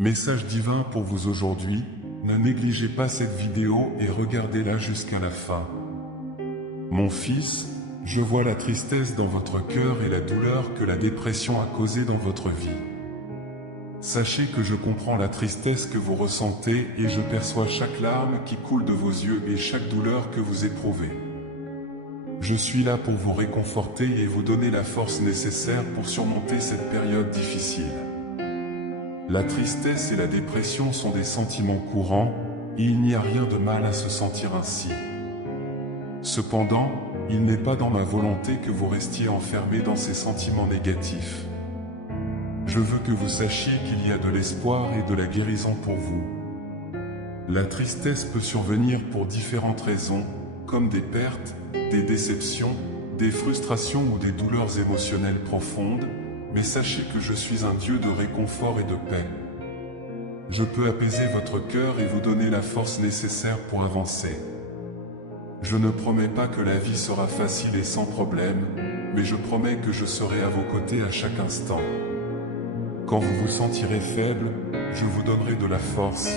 Message divin pour vous aujourd'hui, ne négligez pas cette vidéo et regardez-la jusqu'à la fin. Mon fils, je vois la tristesse dans votre cœur et la douleur que la dépression a causée dans votre vie. Sachez que je comprends la tristesse que vous ressentez et je perçois chaque larme qui coule de vos yeux et chaque douleur que vous éprouvez. Je suis là pour vous réconforter et vous donner la force nécessaire pour surmonter cette période difficile. La tristesse et la dépression sont des sentiments courants, et il n'y a rien de mal à se sentir ainsi. Cependant, il n'est pas dans ma volonté que vous restiez enfermés dans ces sentiments négatifs. Je veux que vous sachiez qu'il y a de l'espoir et de la guérison pour vous. La tristesse peut survenir pour différentes raisons, comme des pertes, des déceptions, des frustrations ou des douleurs émotionnelles profondes, mais sachez que je suis un Dieu de réconfort et de paix. Je peux apaiser votre cœur et vous donner la force nécessaire pour avancer. Je ne promets pas que la vie sera facile et sans problème, mais je promets que je serai à vos côtés à chaque instant. Quand vous vous sentirez faible, je vous donnerai de la force.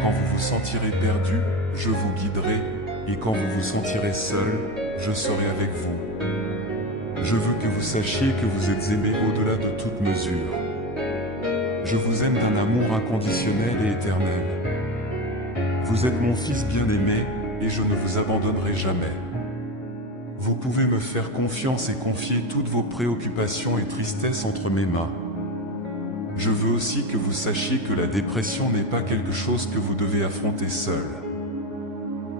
Quand vous vous sentirez perdu, je vous guiderai. Et quand vous vous sentirez seul, je serai avec vous. Je veux que vous sachiez que vous êtes aimé au-delà de toute mesure. Je vous aime d'un amour inconditionnel et éternel. Vous êtes mon fils bien-aimé, et je ne vous abandonnerai jamais. Vous pouvez me faire confiance et confier toutes vos préoccupations et tristesses entre mes mains. Je veux aussi que vous sachiez que la dépression n'est pas quelque chose que vous devez affronter seul.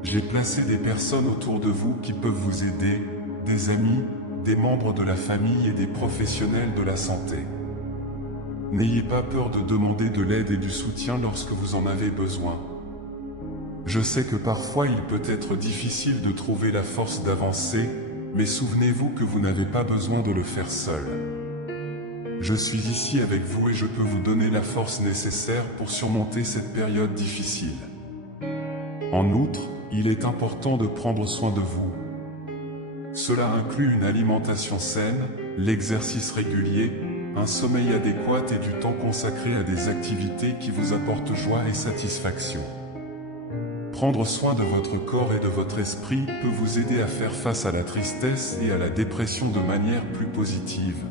J'ai placé des personnes autour de vous qui peuvent vous aider, des amis, des membres de la famille et des professionnels de la santé. N'ayez pas peur de demander de l'aide et du soutien lorsque vous en avez besoin. Je sais que parfois il peut être difficile de trouver la force d'avancer, mais souvenez-vous que vous n'avez pas besoin de le faire seul. Je suis ici avec vous et je peux vous donner la force nécessaire pour surmonter cette période difficile. En outre, il est important de prendre soin de vous. Cela inclut une alimentation saine, l'exercice régulier, un sommeil adéquat et du temps consacré à des activités qui vous apportent joie et satisfaction. Prendre soin de votre corps et de votre esprit peut vous aider à faire face à la tristesse et à la dépression de manière plus positive.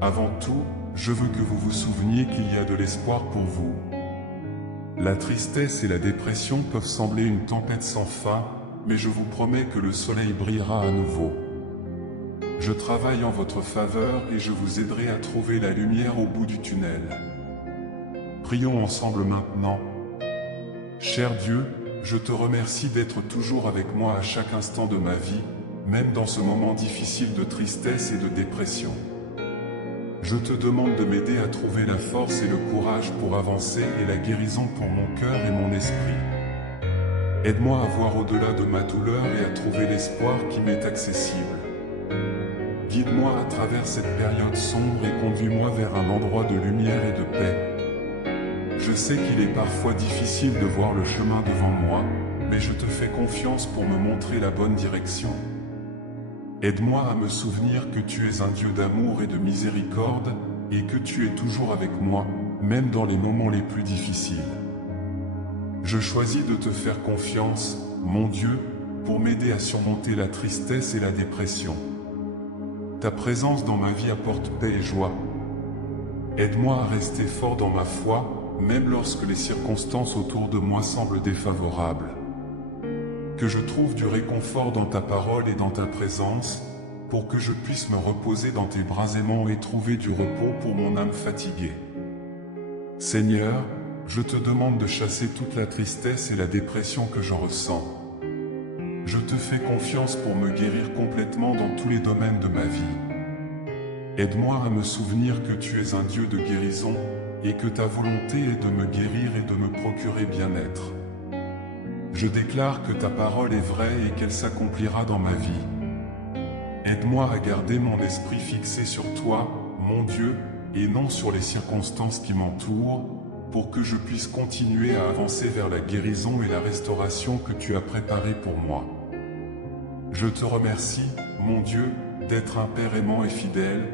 Avant tout, je veux que vous vous souveniez qu'il y a de l'espoir pour vous. La tristesse et la dépression peuvent sembler une tempête sans fin, mais je vous promets que le soleil brillera à nouveau. Je travaille en votre faveur et je vous aiderai à trouver la lumière au bout du tunnel. Prions ensemble maintenant. Cher Dieu, je te remercie d'être toujours avec moi à chaque instant de ma vie, même dans ce moment difficile de tristesse et de dépression. Je te demande de m'aider à trouver la force et le courage pour avancer et la guérison pour mon cœur et mon esprit. Aide-moi à voir au-delà de ma douleur et à trouver l'espoir qui m'est accessible. Guide-moi à travers cette période sombre et conduis-moi vers un endroit de lumière et de paix. Je sais qu'il est parfois difficile de voir le chemin devant moi, mais je te fais confiance pour me montrer la bonne direction. Aide-moi à me souvenir que tu es un Dieu d'amour et de miséricorde, et que tu es toujours avec moi, même dans les moments les plus difficiles. Je choisis de te faire confiance, mon Dieu, pour m'aider à surmonter la tristesse et la dépression. Ta présence dans ma vie apporte paix et joie. Aide-moi à rester fort dans ma foi, même lorsque les circonstances autour de moi semblent défavorables. Que je trouve du réconfort dans ta parole et dans ta présence, pour que je puisse me reposer dans tes bras aimants et trouver du repos pour mon âme fatiguée. Seigneur, je te demande de chasser toute la tristesse et la dépression que je ressens. Je te fais confiance pour me guérir complètement dans tous les domaines de ma vie. Aide-moi à me souvenir que tu es un Dieu de guérison, et que ta volonté est de me guérir et de me procurer bien-être. Je déclare que ta parole est vraie et qu'elle s'accomplira dans ma vie. Aide-moi à garder mon esprit fixé sur toi, mon Dieu, et non sur les circonstances qui m'entourent, pour que je puisse continuer à avancer vers la guérison et la restauration que tu as préparée pour moi. Je te remercie, mon Dieu, d'être un Père aimant et fidèle,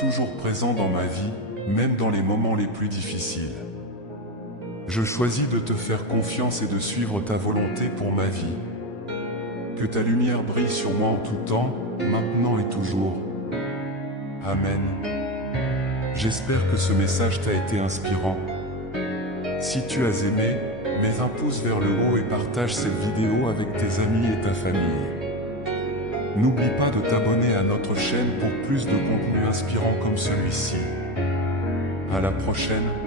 toujours présent dans ma vie, même dans les moments les plus difficiles. Je choisis de te faire confiance et de suivre ta volonté pour ma vie. Que ta lumière brille sur moi en tout temps, maintenant et toujours. Amen. J'espère que ce message t'a été inspirant. Si tu as aimé, mets un pouce vers le haut et partage cette vidéo avec tes amis et ta famille. N'oublie pas de t'abonner à notre chaîne pour plus de contenu inspirant comme celui-ci. À la prochaine.